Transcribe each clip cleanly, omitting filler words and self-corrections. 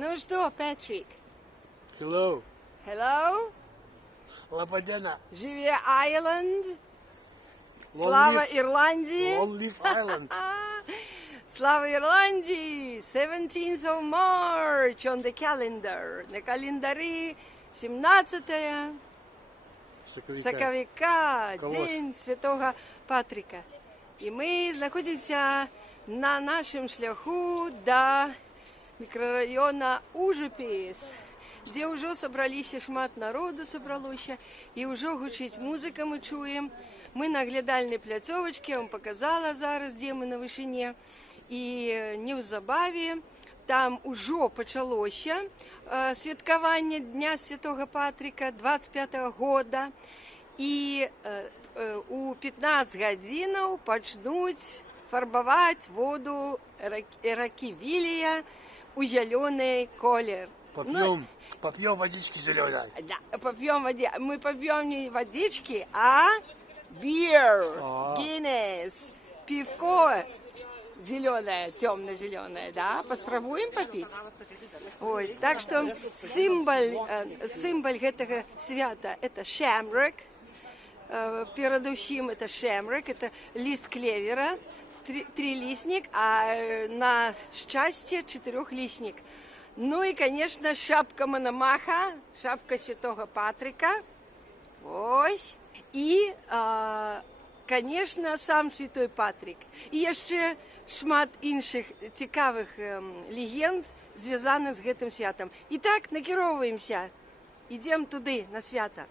Ну что, Патрик? Hello. Hello? Лабадяна. Живе Айленд. Long Слава live- Ирландии. Long live Ireland. Слава Ирландии. 17th of March on the calendar. На календаре 17 соковика, Класс. День Святого Патрика. І ми знаходимося на нашому шляху до мікрорайону Ужупіс, де вже зібралися шмат народу, і вже гучить музика, ми чуємо. Ми на глядальній пляцовочці, я вам показала зараз, де ми на вишині. І незабаві там уже почалося святкування Дня Святого Патрика 25-го года. І у 15 годин почнуть фарбовать воду раківілія у зеленый колер. Попьем водички зеленой. Да, мы попьем не водички, а beer, Guinness, пивко зеленое, темно-зеленое, да? Поспробуем попить? Ось, так что символ этого свята – это шемрак. Передусім это шемрак, это лист клевера, трилистник, а на счастье четырехлистник. Ну и, конечно, шапка Мономаха, шапка Святого Патрика. Ось. І, конечно, сам Святой Патрик. І ще шмат інших цікавих легенд зв'язаних з гэтым святом. І так, накіровуємося. Ідемо туди, на свято.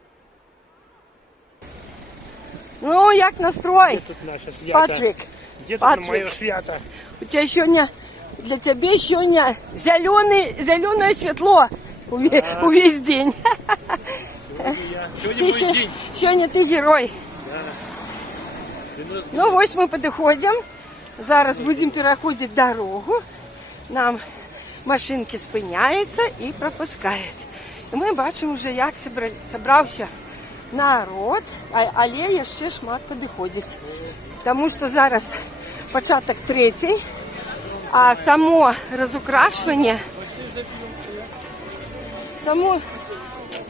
Ну, як настрой? Где тут наше свято? Патрик. Где тут Патрик. мое свято? У тебя сегодня, для тебя сегодня зеленое светло увесь день. Сегодня мой день. Сегодня ты герой. Да. Ну, ось ми підходимо. Зараз будемо переходити дорогу. Нам машинки спиняються і пропускають. І ми бачимо вже, як зібрався народ, але ще шмат підходить. Тому що зараз початок 3-й, а само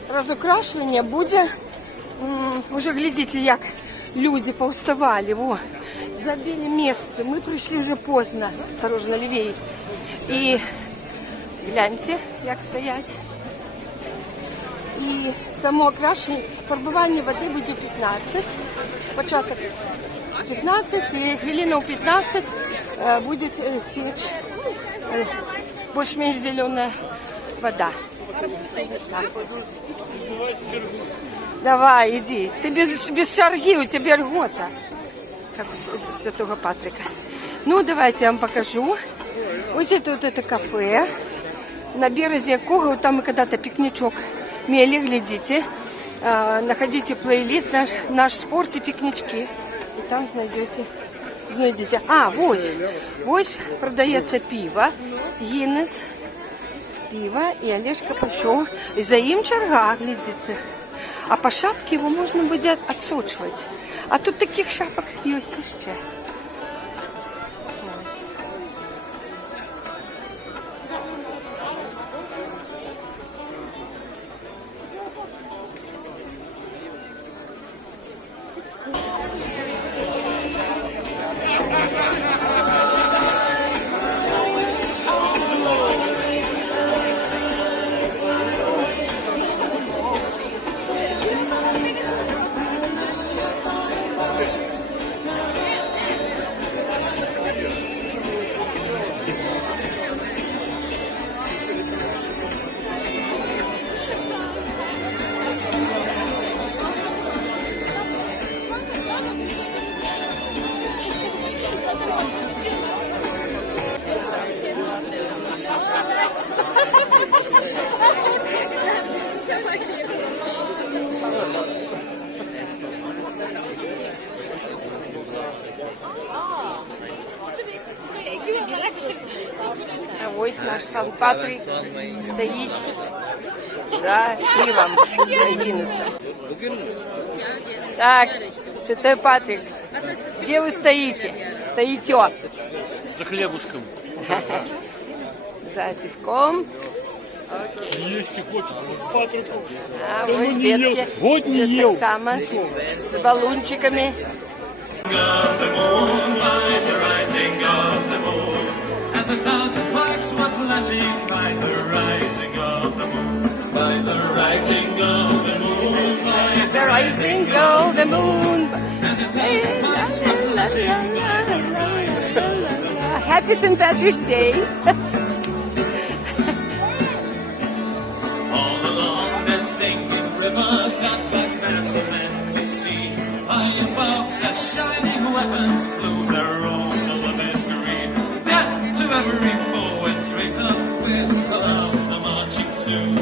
розукрашування буде, вже глядите, як люди повставали, во, забили місце. Ми прийшли вже поздно, осторожно, лівее. І гляньте, як стоять. І само окрашення, фарбування води буде 15, початок 15, і хвилина у 15 буде течь більш-менш зелена вода. Так. Давай, иди. Ты без шарги, у тебя льгота, как у Святого Патрика. Ну, давайте я вам покажу. Вот это кафе, на березе якого там мы когда-то пикничок мели, глядите. Находите плейлист наш спорт и пикнички. И там знайдете. А, вот продается пиво, Гиннес, пиво и Олежка пошел. И за им черга, глядите. А по шапке его можно будет отсочивать. А тут таких шапок есть еще. А ось наш Сан-Патрик стоїть за пивом для Гиннеса. Так, Святой Патрик, где вы стоите? Стоите. За хлебушком. За пивком. Есть и хочется. Патриков. А Давно ось не ел. детки. Год не Так ел. само з балунчиками. And the thousand sparks were flashing by the rising of the moon, by the rising of the moon, by The rising of the moon. Happy St. Patrick's Day. all along that singing river, got back faster than the sea. High above, the shining weapons flew their own elementary. Death to every foe and traitor, whistle out the marching tune.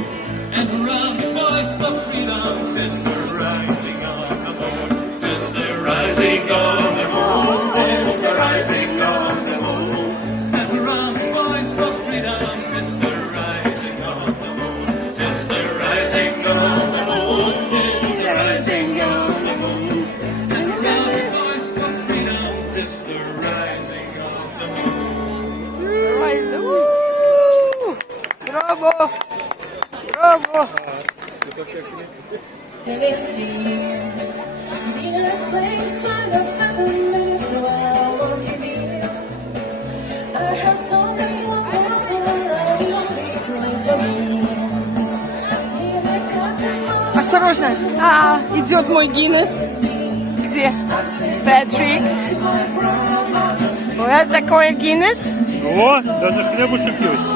And run, boys, for freedom, 'tis the rising of the moon, 'tis the rising of the moon, 'tis the rising of the moon. And run, boys, for freedom, 'tis the rising of the moon, 'tis the rising of the moon, 'tis the rising of the moon. And run, boys, for freedom, 'tis the rising of the moon. Woo! Браво! Браво! They see nearest place, sign of heaven, and it's well on TV. I have sung this one forever, the only place for me. In the cathedral, Осторожно! А, идет мой Гиннес. Где? Патрик. Вот такое Гиннес. О, даже хлебушек есть.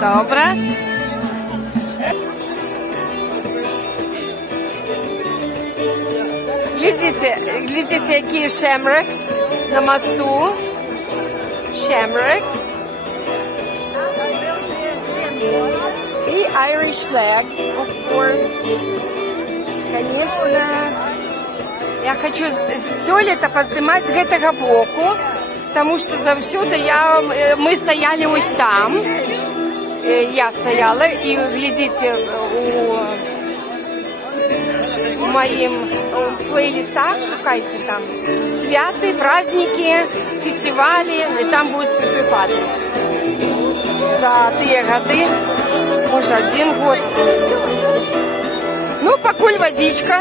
Добре. Глядите, який Шемрекс на мосту. Шемрекс. И Irish flag, of course. Конечно. Я хочу все лето поздымать з гэтага боку, тому що завсюди ми стояли ось там. Я стояла, і глядите у моїм плейлистах, шукайте там святи, праздники, фестивалі, і там буде Святой Патрик. За ті годи, може 1 год. Ну, покуль водичка.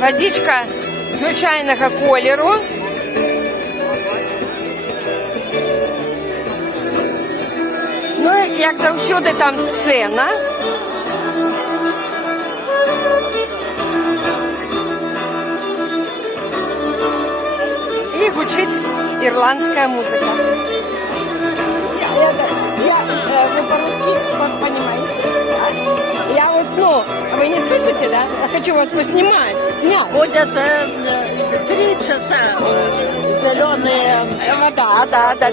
Водичка звичайного кольору. Ну, як завжди, там сцена. І гучить ірландська музика. Вы по-русски понимаете? Я вот, ну, вы не слышите, да? Я хочу вас поснимать. Снять. Будет 3 часа зеленые.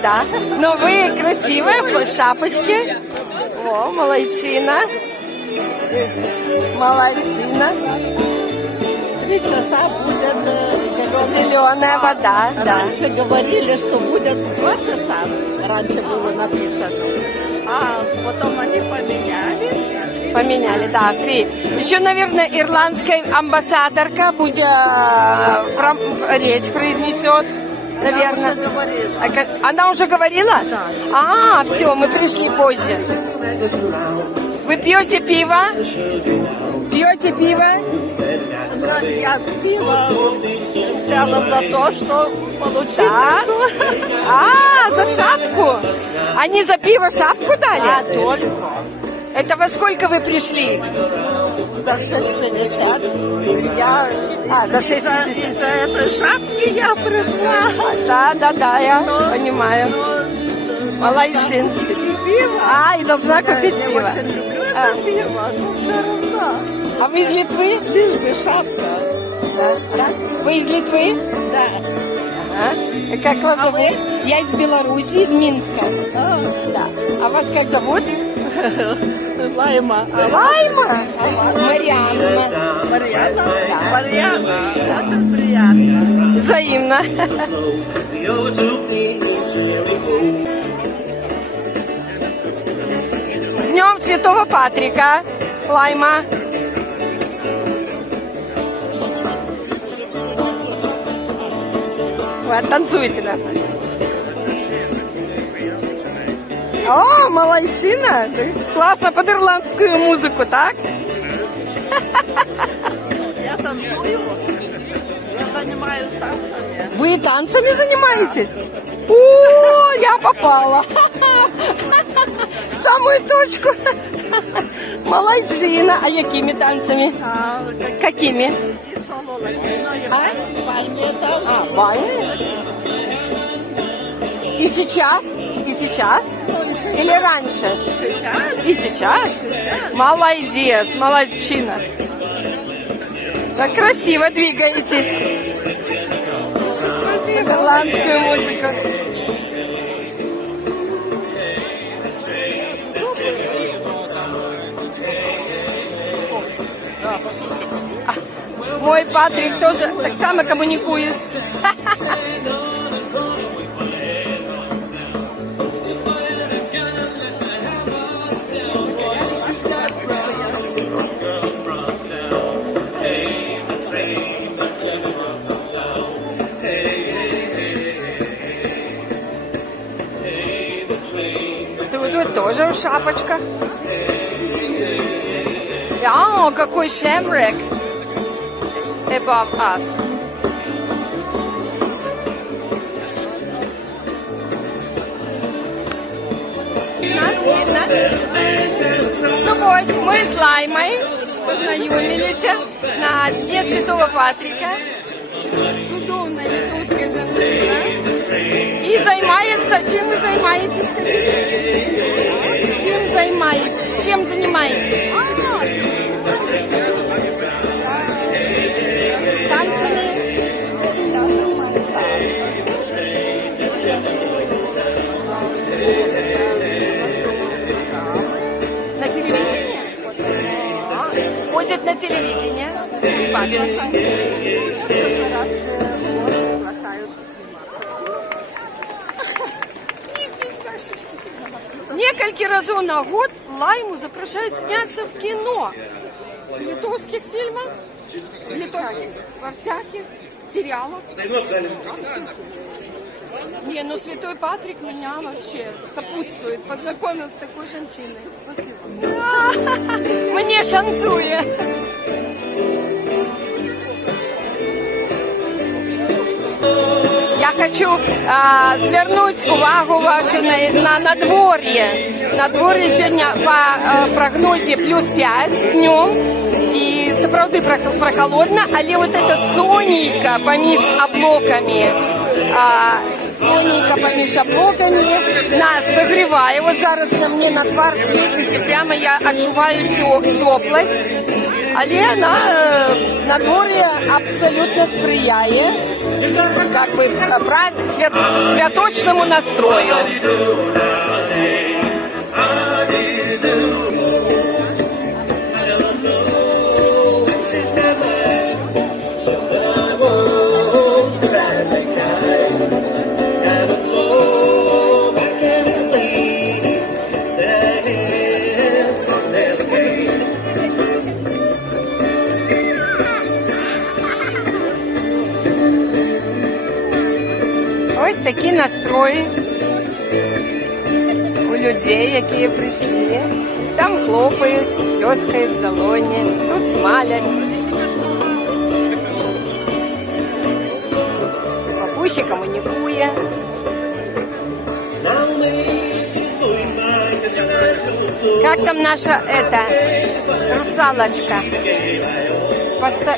Да. Но вы красивая, в шапочке. О, молодчина. Молодчина. 3 часа будет зеленая. Зеленая вода, да. Раньше говорили, что будет 2 часа. Раньше было написано. А потом они поменяли. Поменяли, да, 3. Еще, наверное, ирландская амбассадорка будет речь произнесет. Наверное. Она уже говорила. Она уже говорила? Да. А, все, мы пришли позже. Вы пьете пиво? Пьете пиво? Да, я пиво взяла за то, что получить Да. эту. А, за шапку? Они за пиво шапку дали? А только Это во сколько вы пришли? за 6,50. Я За 6,50. из-за этой шапки я пришла. Да, я понимаю. Малайшин. Пиво. А, и должна купить Я пиво. очень люблю А. это пиво, но все равно. А вы из Литвы? Лишь бы шапка. Да? Вы из Литвы? Да. Ага. Как вас А зовут? вы? Я из Беларуси, из Минска. А, Да. А вас как зовут? Лайма. Лайма? А вас? Марианна. Марьяна? Марьяна. Очень приятно. Взаимно. С Днем Святого Патрика, Лайма. Вот, танцуете, да? О, молодчина! Ти класно під ірландську музику, так? Я танцую. Я занимаюсь танцами. Вы танцами занимаетесь? О, я попала! В самую точку! Молодчина! А якими танцами? Какими? И соло латино, и бальные танцы. А, бальные? И сейчас? И сейчас? Или раньше? Сейчас? И сейчас? Молодец, молодчина. Вы красиво двигаетесь. Ирландскую музыку. Мой Патрик тоже так само коммуникует. Тут тоже шапочка. О, какой шемрек above us. Нас видно. Ну вот, мы с Лаймой познакомились на Дне Святого Патрика. Чудовная литовская женщина. И занимается, чем вы занимаетесь, скажите? Чем занимаетесь? Танцами? На телевидении? Ходит на телевидение? Телебачит. Несколько раз в год приглашают сниматься. Несколько разов на год Лайму запрашивают сняться в кино. В литовских фильмах, литовских, во всяких сериалах. Не, ну Святой Патрик меня вообще сопутствует. Познакомился с такой женщиной. Спасибо. Мне шанцує. Я хочу звернути увагу вашу на надвор'я. Надвор'я сьогодні по прогнозі плюс 5 днем. І справді прохолодно, але вот эта сонейка поміж облаками, нас согріває. От зараз на мені на твар світить і прямо я відчуваю теплость. Але надвор'я абсолютно сприяє святочному настрою. Ось такі настрої у людей, які прийшли. Там хлопають, плескають в долоні, тут смалять. Бабуся комунікує. Как там наша русалочка?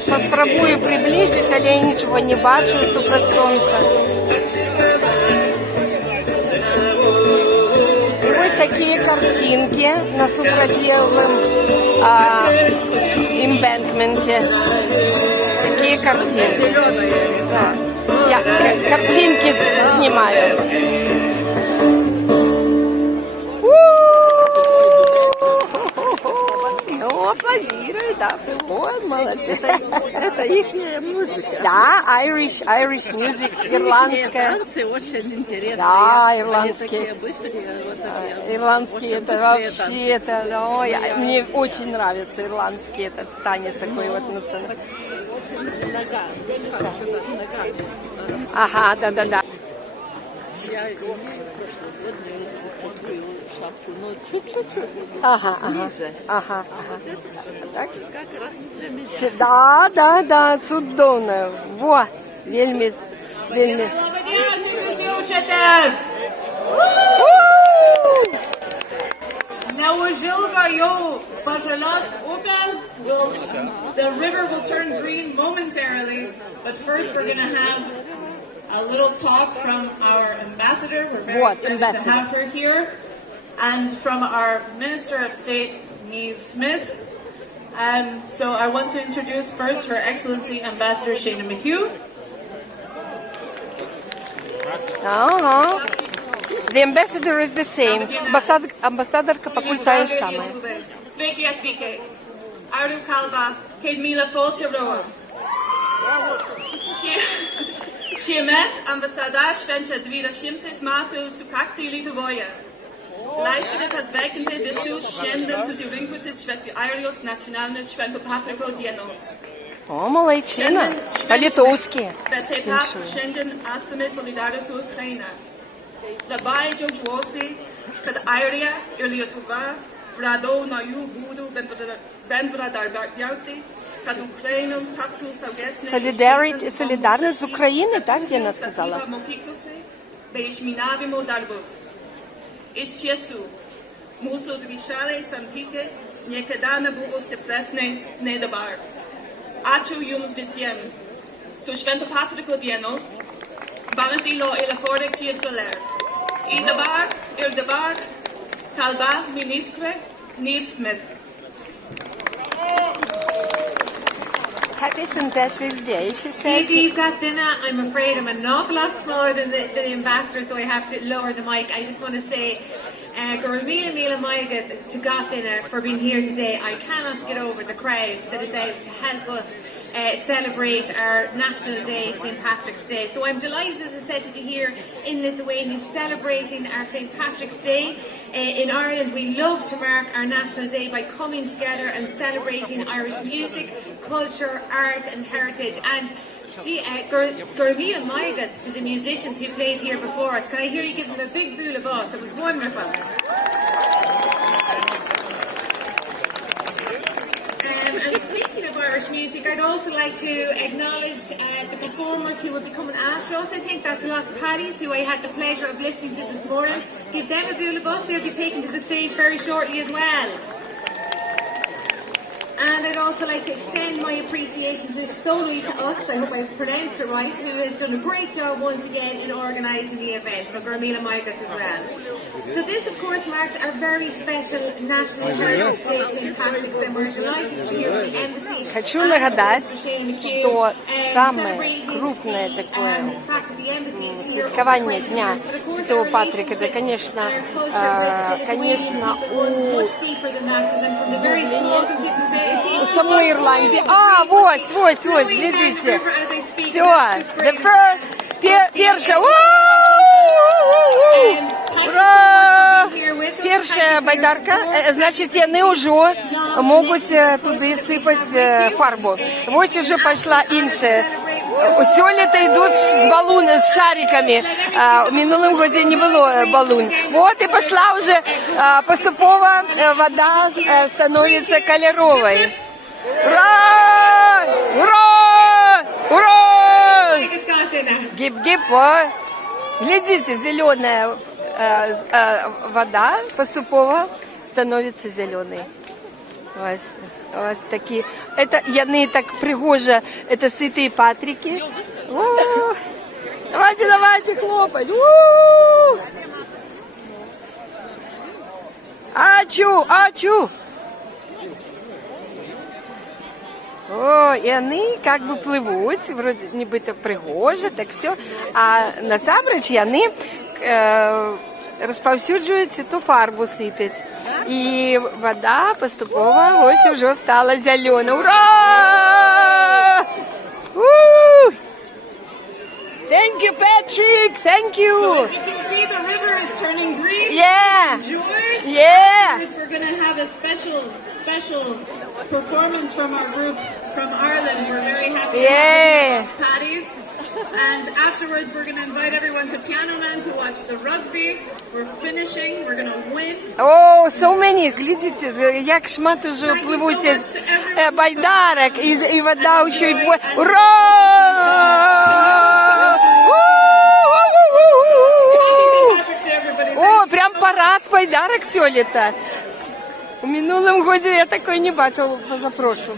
Поспробую приблизиться, але я нічого не бачу супроть сонця. І ось такі картинки на супротивном ембанкменті. Такі картинки. Да. Я картинки снимаю. Ну, аплодируй, да, вот, молодец. Это их музыка. Да, Irish music, ирландская. Танцы очень интересные. Да, Они ирландские. такие быстрые. Вот, Ирландские, очень это быстрые вообще, танцы. это, мне очень нравится ирландский этот танец такой вот национальный. Нога, как сказать, нога. Ага, да. Я я имею прошлогоднюю такую шапку, но чуть-чуть. Ага, ага, Ниже. ага, ага. Так? Как раз для меня. Да, да, да, цудовно. Во, вельми, вельми. Now the river will turn green momentarily, but first we're going to have a little talk from our ambassador. We're very excited ambassador? to have her here, and from our Minister of State, Niamh Smith. So I want to introduce first Her Excellency Ambassador Shana McHugh. Ага. The ambassador is the same. Амбассадорка покуль та же самая. Sveiki atvykę. Aru kalba, keid mila fólte roa. Shiemet ambassada sventa dvira shimpis matu sukakti lituvoja. Leistede pas bekente bisu shenden su dirinkusis svesi Airios nacionalnes svento patriko dienos. О, молодчина. По-литовски. Betepap shenden asame solidarios Ukraina. Labai Jojosi, kad Airia ir Lietuva, Rado Naju Budu bendradarbiauti, kad Ukrainum paktu saugesnė. Солидарность с Украиной, так Вена сказала? Be išminavimo darbus. Iš tiesų, mūsų dvišaliai santykiai niekada nebuvo stipresni nei dabar. Ačiū Jums visiems. Su Švento Patriko dienos, Valentino ir Fortitude Valer. I dabar, kalba ministre Niamh Smith. Happy St. Patrick's Day, she said. Gigi, you've got dinner. I'm afraid I'm an awful lot smaller than the ambassador, so I have to lower the mic. I just want to say, Garamila Mila Maiga to Gathina for being here today. I cannot get over the crowd that is out to help us celebrate our National Day, St. Patrick's Day. So I'm delighted, as I said, to be here in Lithuania celebrating our St. Patrick's Day. In Ireland, we love to mark our National Day by coming together and celebrating Irish music, culture, art and heritage. And Garamila Maigat to the musicians who played here before us. Can I hear you give them a big bool of us? It was wonderful. And speaking of Irish music, I'd also like to acknowledge the performers who will be coming after us. I think that's Lost Paddies, who I had the pleasure of listening to this morning. Give them a bool of us. They'll be taken to the stage very shortly as well. And I'd also like to extend my appreciation to solely to us, I hope I pronounced it right, who has done a great job once again in organising the event, so Garamila Maigat as well. So this, of course, marks our very special National Heritage Day, St. Patrick's, and we're delighted to be here at the Embassy. Хочу нагадать, что самое крупное такое святкование Дня Святого Патрика, это, конечно, у самой Ирландии. А, вось, глядите. Все, the first, перша, ура! Перша байдарка, значит, яны уже могут туды сыпать фарбу. Вот уже пошла иншая. Сёлета идут с баллоны, с шариками. В минулом году не было баллон. Вот и пошла уже поступово вода становится колеровой. Ура! Ура! Ура! Гип-гип, глядите, зеленая вода поступово становится зеленой. Ось такі. Это яны так пригожа, это святые Патрики. О, давайте хлопать. Ачу. О, і яны как бы пливуть, вроде нібито пригожа, так все. А насамрэч яны розповсюджують ту фарбу сипять. І вода поступово ось уже стала зелена. Ура! Thank you, Patrick. Thank you. So as you can see, the river is turning green. Yeah. Enjoy. Yeah. We're going to have a special performance from our group from Ireland. We're very happy to have Lost Paddies. And afterwards, we're going to invite everyone to Piano Man to watch the rugby. We're finishing. We're going to win. О, so many, глядите, як шмат уже пливуть байдарок, і вода ще й бой. Ура! Patrick's to everybody. О, прям парад байдарок сьогодні-то. У минулому году я такої не бачила,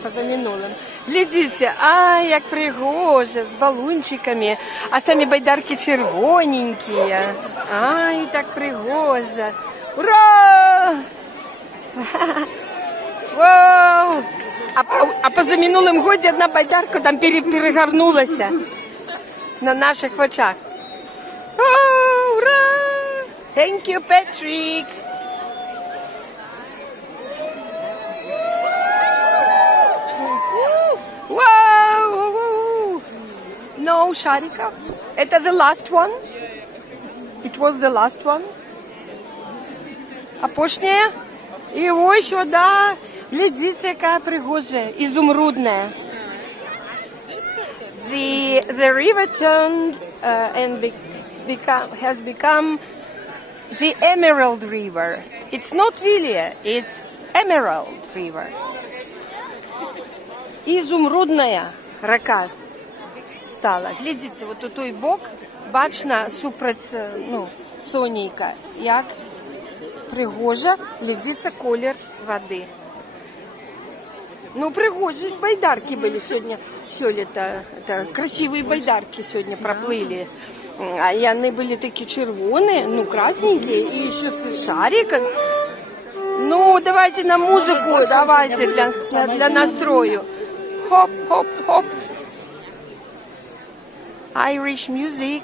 позаминулим. Глядите, ай, як пригоже, з балунчиками, а самі байдарки червоненькі. Ай, так пригоже. Ура! Вау! А позаминулим году одна байдарка там перегорнулася на наших очах. О, ура! Thank you, Patrick! Wow! No, Sharika. Это the last one? It was the last one? А пошня? І ось вода. Глядите, яка пригожа, ізумрудна. The river turned and has become the Emerald River. It's not Vilia, it's Emerald River. Ізумрудна река стала. Глядите, вот у той бок бачна супроть, сонейка, як пригожа, глядите, колір води. Ну, пригожі байдарки были сегодня, все лето, это красивые байдарки сегодня проплыли. А они были такие червоные, ну, красненькие, и еще с шариком. Ну, давайте на музыку, давайте для настрою. Хоп, хоп, хоп. Irish music.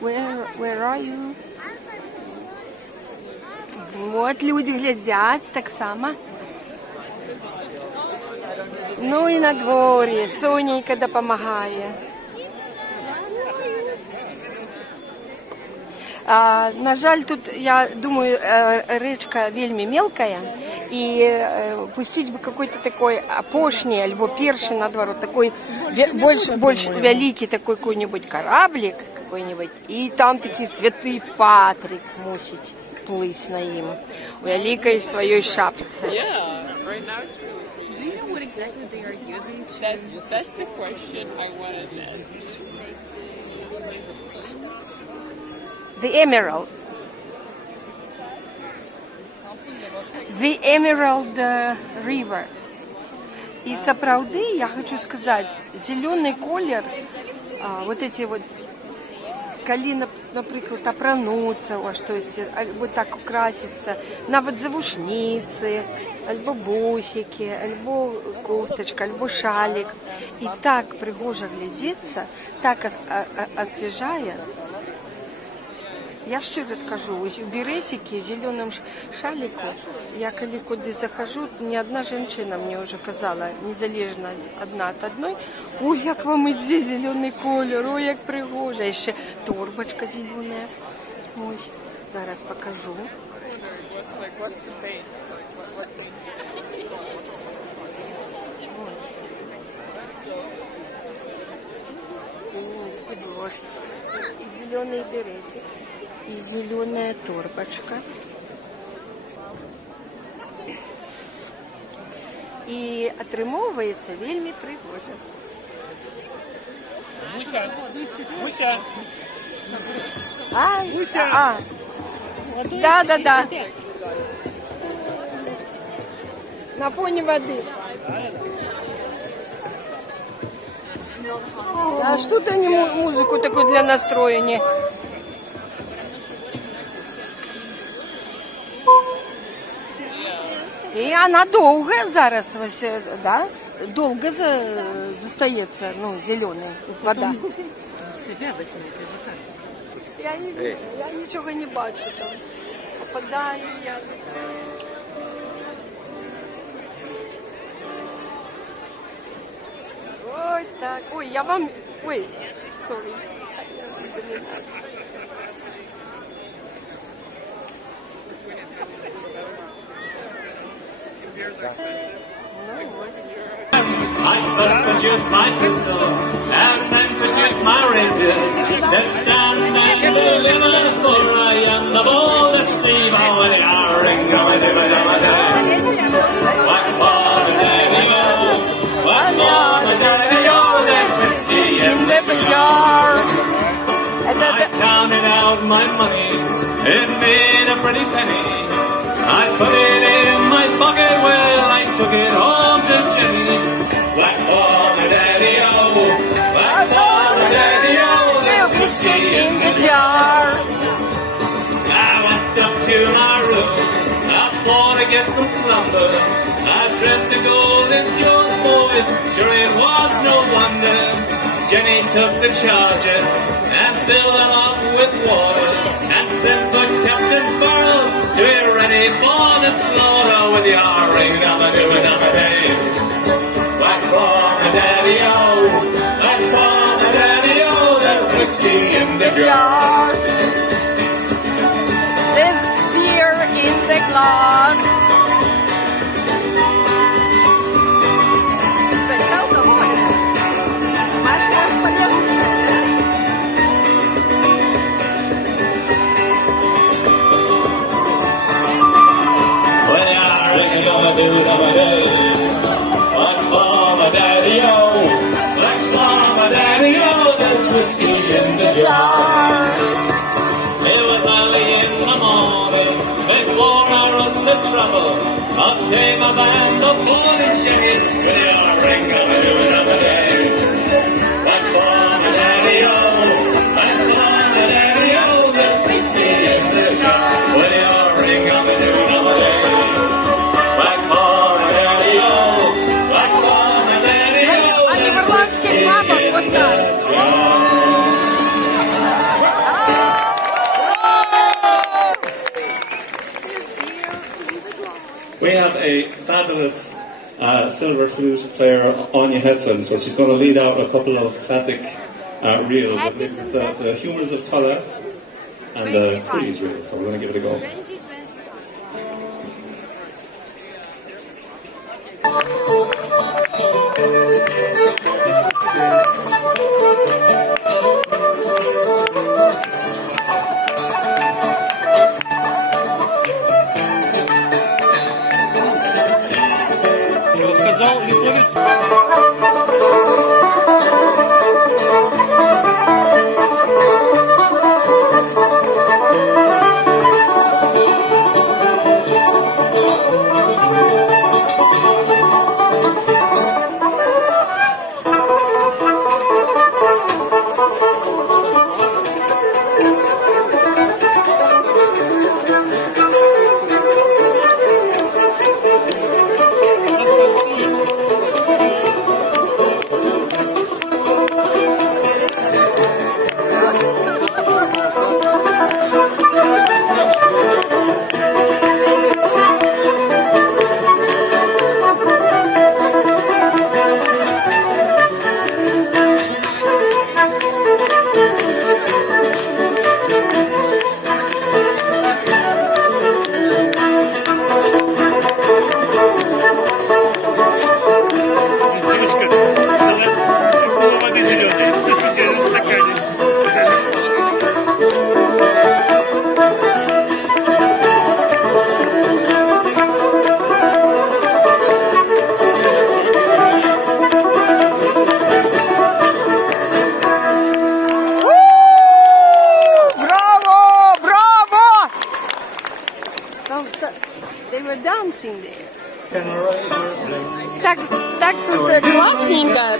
Where are you? Вот люди глядят так само. Ну і на дворі, сонейка допомагає. На жаль, тут, я думаю, речка вельми мелкая, и пустить бы какой-то такой опошний, альбо перший на двору, такой больше великий такой какой-нибудь кораблик какой-нибудь, и там такий святий Патрик мусить плыть на им, у великой своей шапці. Do you know what exactly they are using to... That's the question I wanted to ask. The Emerald. The Emerald River. И сапраўды, я хочу сказать, зеленый колер, вот эти вот, калі, наприклад, апрануцца, то есть, альбо так украситься, нават завушніцы, альбо бусики, альбо кофточка, альбо шалик. И так пригожа глядзецца, так освежая. Я щиро скажу, у беретике, в зеленом шалику, я коли куди захожу, ни одна женщина мне уже казала, незалежно одна от одной, ой, як вам іде зелений колір, ой, як пригожа, ще торбочка зелена. Ой, зараз покажу. И зеленый беретик. И зеленая торбочка. И атрымоўваецца вельмі прыгожа. Муся. Да. На фоне воды. А что-то они музыку такую для настроения. И она долго зараз, да, долго застається, ну, зеленая вода. Себя возьми, привыкай. Я нічого не бачу там. Попадаю я. Ось так. Ой, я вам... Ой, сорі. I first produce my pistol, and then produce my reindeer. Said stand and deliver, for I am the boldest sea. How they are ring, what for the daddy-o, what for the daddy-o, there's whiskey in the jar. I counted out my money, it made a pretty penny. I put it in my pocket, well, I took it home to Jenny. Black for the daddy-o, black for the daddy-o, there's whiskey in the jar. I went up to my room, I thought I'd get some slumber. I dreamt the golden Jones boys, sure it was no wonder. Jenny took the charges and filled them up with water, and sent for Captain Farrell to be ready for the slaughter with your ring of a doing of a day. Black for the daddy-o, black for the daddy-o, there's whiskey in the jar. There's beer in the glass. Black for my daddy-o, black for my daddy-o, there's whiskey in the jar. It was early in the morning, before I rose to trouble. Up came a band of 40 shades, with your ring of a doing of a day. Black for my daddy-o, black for my daddy-o, there's whiskey in the jar. With your ring of a doing of a day. Black for my daddy-o, black for my daddy-o, Они в ирландских пабах вот так. We have a fabulous silver flute player, Anya Heslin, so she's going to lead out a couple of classic reels. The Humours of Tulla and the Freeze reel, so we're going to give it a go. Сказал японец. They were dancing there.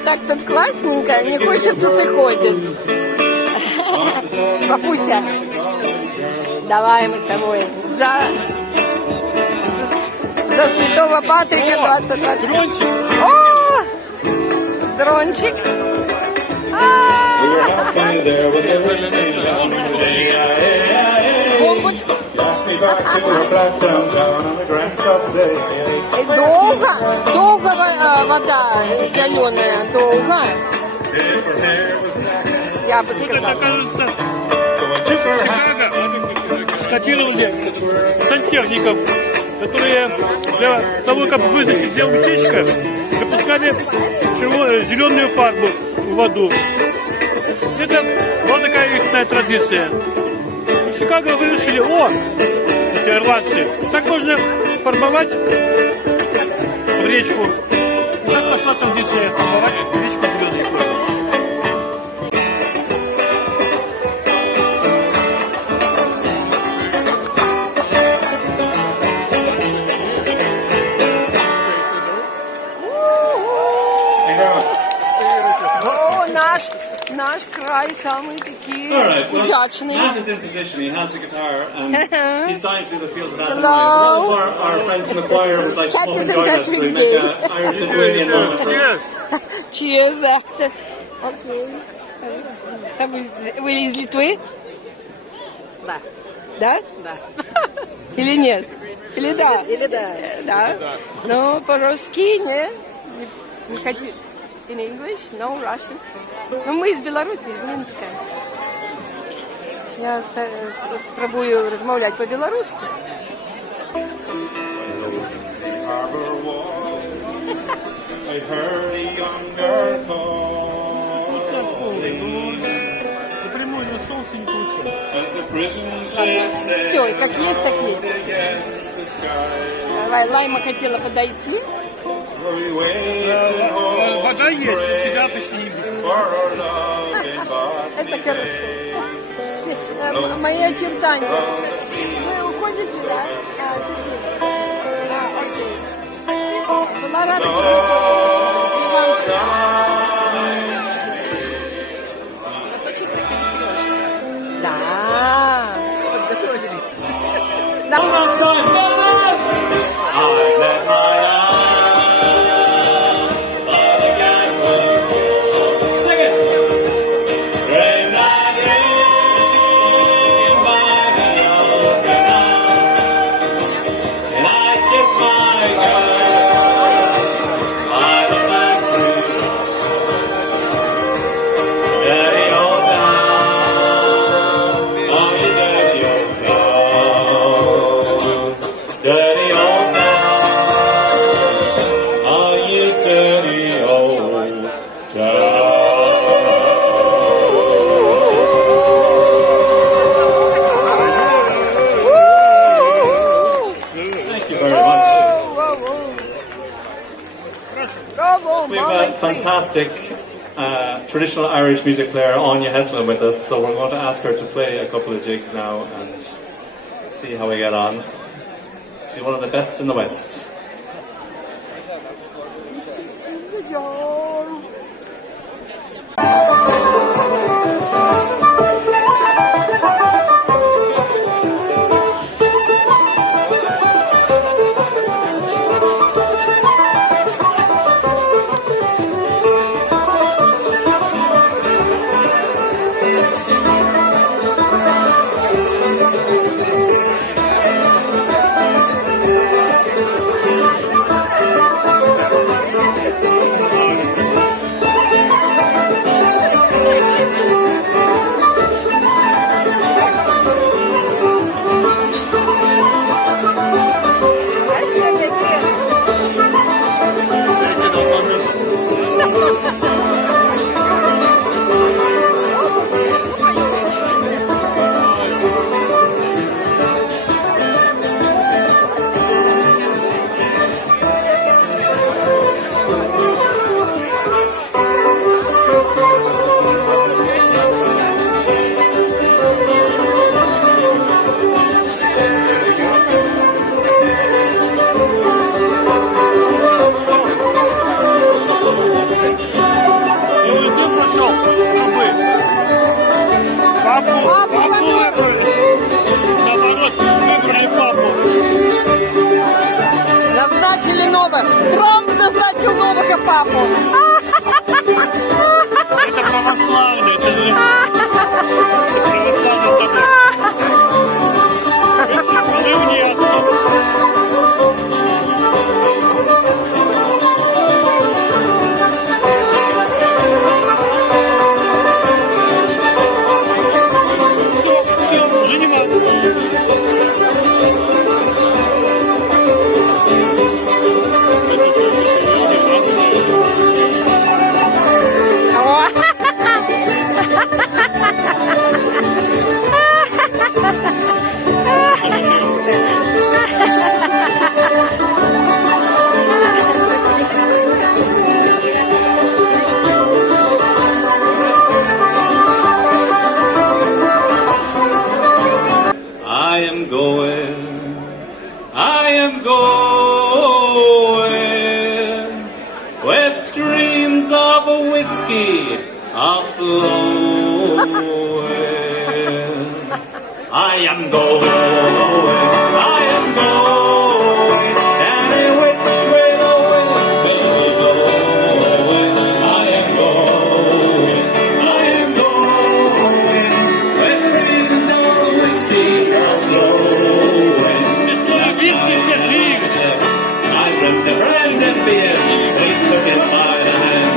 Так тут классненько, не хочется сходить. Папуся, давай мы с тобой за Святого Патрика 2020. О, дрончик. Бомбочку. Долго вода зеленая, долго. Я бы сказала. Это, кажется, Чикаго скопировали сантехников, которые для того, как вызовить где утечка, запускали зеленую фарбу в воду. Это вот такая их традиция. В Чикаго вы решили, эти ирландцы, так можно формовать в речку. Так пошла традиция формовать в речку звездочку. О, наш край самый такие All right, well, удачные. Matt is in position. He has the guitar, and he's dying through the fields of Athenry. Hello. So one of our friends from the choir would like to come Happy and St. join us so we Patrick's make Day. an Irish-Lithuanian moment. Cheers, да. Окей. А вы из Литвы? Да. Да? Да. Или нет? Или да? Или да. Да. Ну, по-русски, не? Не хотите? In English? No Russian? Ну, мы из Беларуси, из Минска. Я спробую розмовляти по-білоруськи. Harbor wall, I heard a young girl calling Напрямую на солнце не получилось. as the prison ship sailed Все, и как есть, так есть. against the sky. Давай, Лайма хотела подойти. Were we waiting home Вода есть, но тебя почти не видно. for our love in Это Botany хорошо. Bay? Все, мои очертания. Вы уходите, да? Счастливо. Окей. Была рада Да, подготовились. Да. Last time, fellas! I met my eye by the gas was sing it. Rain night in by the open eye, and I kissed my girl by the back tree. Daddy, oh down, oh you daddy, oh down. Dirty old town, are you dirty old town? Thank you very much. Браво, We have a молодцы. fantastic traditional Irish music player, Anya Heslin, with us, so we're going to ask her to play a couple of jigs now and see how we get on. She's one of the best in the West. Папу выбрали. Наоборот, выбрали папу. Назначили нового. Трамп назначил нового папу. Это православный, это же православный собор. Жив не ясно. Все, женимал. flowing. I am going, I am going, any which way the wind may be blowing. I am going, I am going, when dreams of whiskey are flowing. My friend, a friend and beer, we took it by the hand.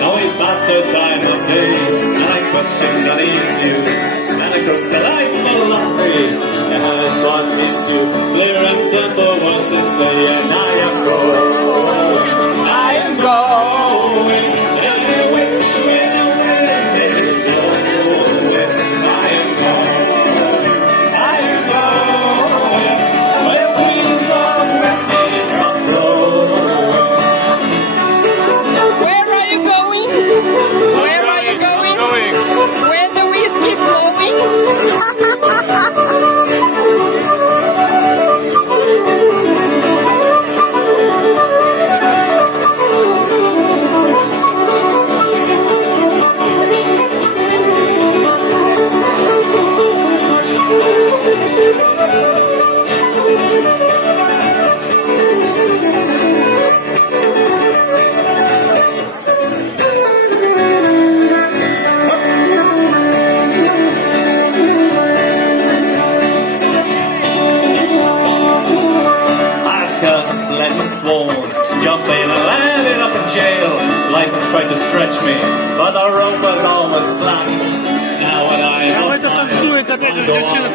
Now we passed the time of day, and I questioned Johnny's views. And I cooked the ice full of praise. I had one issue, clear and simple, one to say, and I am going. I am going, any which way the wind may blowing. I am going, I am going, where queens of whiskey come flowing. Where are you going? Where are you going? Where the whiskey's flowing? Jumping and landing up in jail. Life has tried to stretch me, but the rope was always slack. Now when I am up my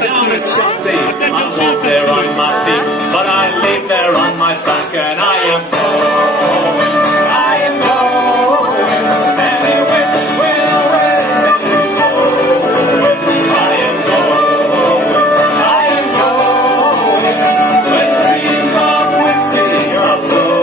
down in Chelsea, I'm not there on my feet, but I leave there on my back, and I am going. I am going. Any which way the wind may blow. I am going. I am going. When dreams of whiskey are flowing.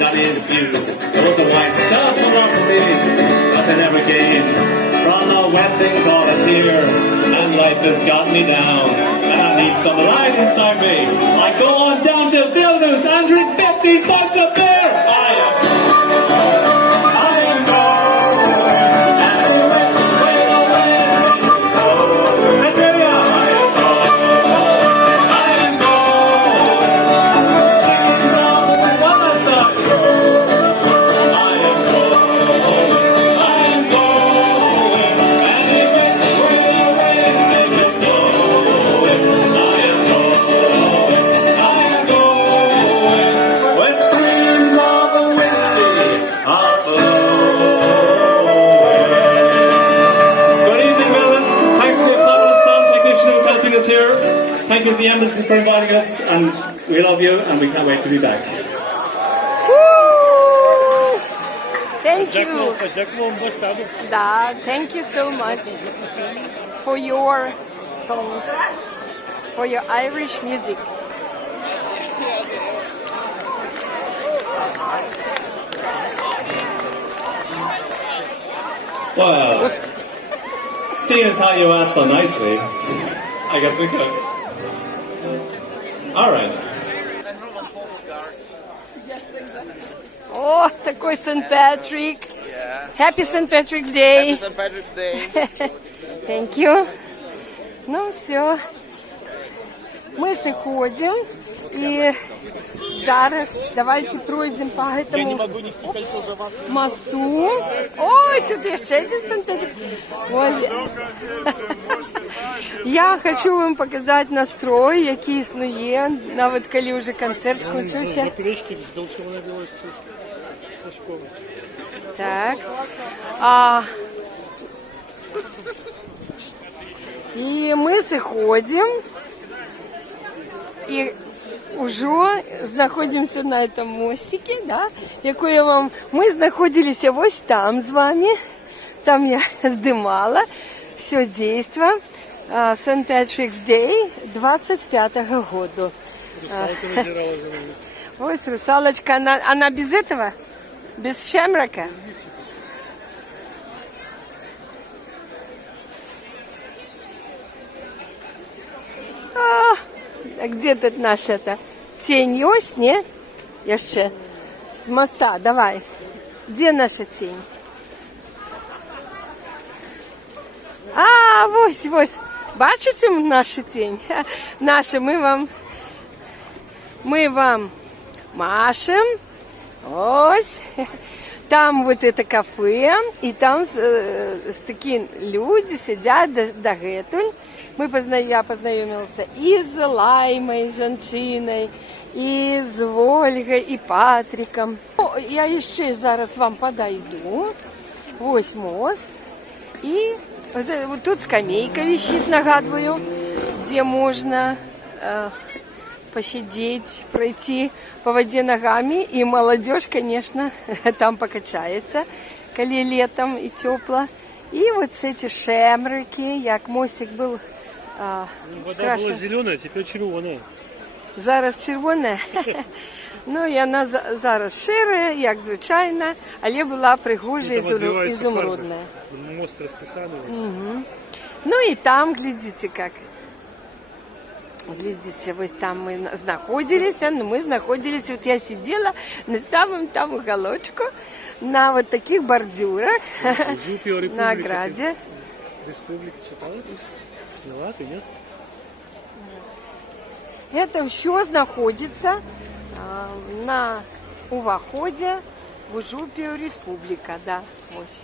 That his views, those are wise star philosophies that they never gained. From a wet thing called a tear, and life has got me down, and I need some light inside me. I go on down to Vilnius and drink 50 bucks of beer. I am going, any which way the wind may blow. Let's hear ya. I am going, I am going. Chickens on the summer side. I am going, I am going, any which way the wind may be blowing. I am going, I am going, when streams of the whiskey are flowing. Good evening, Willis. Thanks to the fabulous sound technician who's helping us here. Thank you to the embassy for inviting us, and we love you, and we can't wait to be back. Woo! Thank you. Da, thank you so much for your songs, for your Irish music. Well, seeing as how you asked so nicely, I guess we could. All right. О, такой St. Patrick. Happy St. Patrick's Day. St. Patrick's Day. Thank you. Ну, все. Ми сходимо. І зараз давайте пройдемо по этому мосту. Ой, тут ще один St. Patrick. Ось. Я хочу вам показати настрой, який існує, навіть коли вже концерт скінчився. Так. І ми сходимо. І уже знаходимося на этом мостике, да, який я вам... Ми знаходилися ось там з вами. Там я здимала все действо. St. Patrick's Day 25-го года. Русалка надирала за нами. Ось русалочка, она без этого? Без шемрака? А где тут наша тень ось, не? Еще с моста, давай. Где наша тень? А, ось. Бачите нашу тень? Наша, мы вам машем. Ось. Там вот это кафе, и там такие люди сидят до гетуль. Я познайомилася і з Лаймою, жінчиною, і з Ольгою, і Патриком. Я ще зараз вам подойду. Ось мост. І тут скамейка висит, нагадую, де можна посидеть, пройти по воде ногами. И молодежь, конечно, там покачается, коли летом и тепло. И вот эти шемрики, як мостик был Вода была зеленая, теперь червоная. Зараз червона. Ну, і вона зараз шире, як звичайно, але була пригожа ізумрудна. Мост расписанный. Угу. Ну і там, глядите, как. Глядите, вот там мы находились, но мы находились, вот я сидела на самом там уголочку, на вот таких бордюрах, на ограде. Республика читала? Сняла ты, нет? Это все находится на уваходе в Ужупію Республика, да, ось.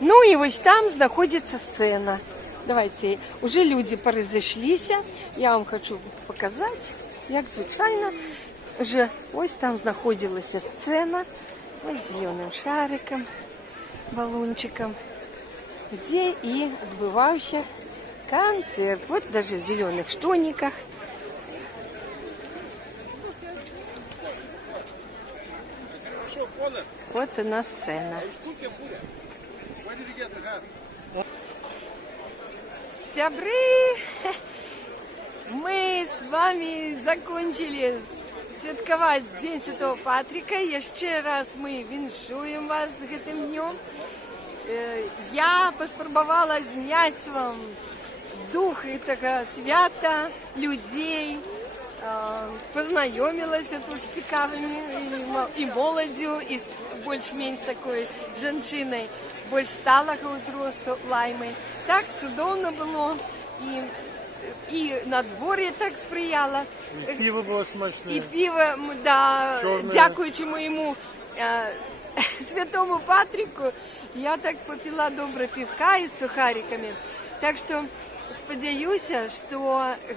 Ну и вот там находится сцена. Давайте, уже люди порозійшлися. Я вам хочу показати, як звичайно. Вже ось там знаходилася сцена, ось зеленим шариком, баллончиком, где и отбывался концерт. Вот даже в зеленых штониках. Вот она сцена. Сябры, мы с вами закончили святкувати День Святого Патрика. Ще раз ми віншуємо вас з гэтым днем. Я поспробувала зняти вам дух этого свята, людей, познайомилася тут з цікавими і молоддю, і більш-менш такою жінчиною, більш сталого зросту Лайми. Так чудовно було, і надвор'я так сприяло. І пиво було смачне. І пиво, да, дякуючи моєму Святому Патрику, я так попила добре пивка із сухариками. Так що сподіваюся, що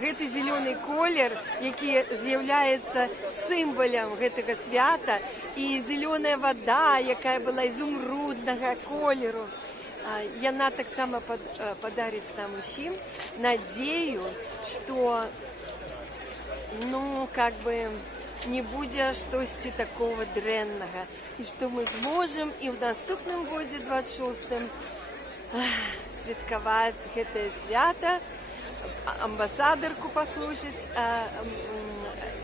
гэты зеленый колер, який з'являється символом гэтага свята, і зелена вода, яка була ізумрудного кольору, яна так само подарить нам усім надію, що, ну, как бы, не буде щось такого дренного, і що ми зможемо і в наступному годі, 26-м, святкувати гэтае свято, амбасадорку послушать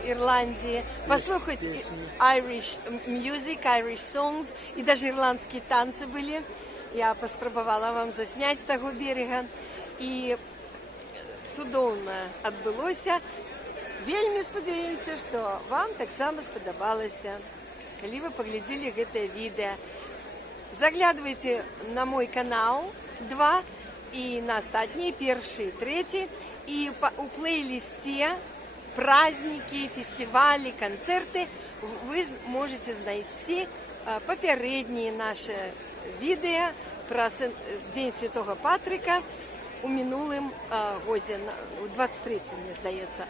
Ирландии, послушать Irish music, Irish songs, и даже ирландские танцы были. Я поспробовала вам заснять с того берега, и цудоўна адбылося. Вельмі спадзяемся, што вам таксама спадабалася, калі вы паглядзелі гэтае відэа. Заглядывайте на мой канал 2 и на остальные, 1, 3, и у плейлисте праздники, фестивали, концерты вы можете найти попередние наши видео про День Святого Патрика у минулым годе, у 23-м, мне здаецца.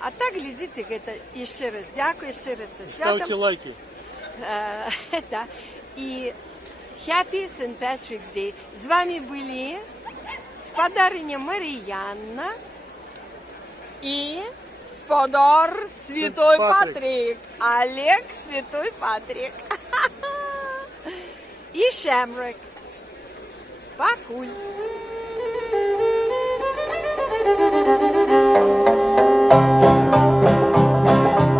А так, глядите, гэта еще раз дякую, еще раз со святом. Ставьте лайки. Да. И Happy St. Patrick's Day. З вами были спадарыня Маріянна и спадар Святой Патрик. Олег Святой Патрик. И Шемрак. Пакуль.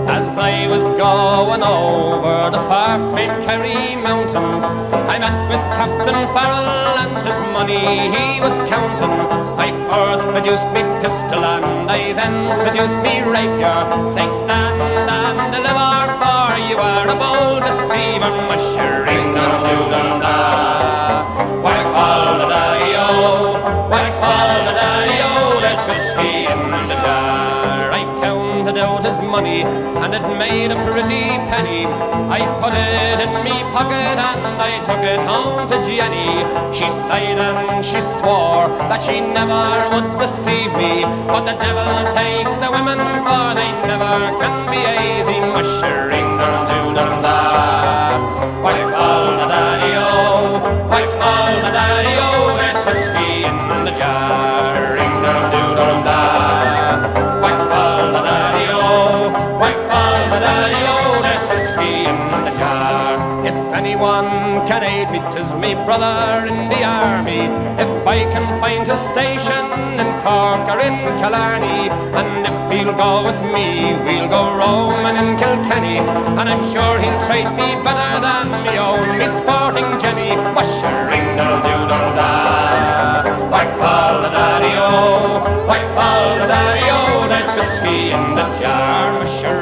As I was going over the far-famed Kerry mountains, I met with Captain Farrell and his money he was counting. I first produced me pistol and I then produced me rapier, saying stand and deliver, for you are a bold deceiver. Mushering da-doo-dum-da, whack fall da daddy-o, whack fall da daddy-o, there's whiskey in the jar. I counted out his money and it made a pretty penny. I put it in me pocket and I took it home to Jenny. She sighed and she swore that she never would deceive me, but the devil take the women, for they never can be easy. Mushering dum-doo-dum-da, whack fall da daddy-o, whack fall da daddy-o, there's whiskey in the jar. Ring dum-doo-dum-da, whack fall da daddy-o, whack fall da daddy-o, there's whiskey in the jar. If anyone can aid me, 'tis me brother in the army. If I can find a station in Cork or in Killarney, and if he'll go with me, we'll go roaming in Kilkenny, and I'm sure he'll treat me better than me own, me sporting Jenny. Mushering dum-doo-dum-da, whack fall da daddy-o, whack fall da daddy-o, there's whiskey in the jar. Mushering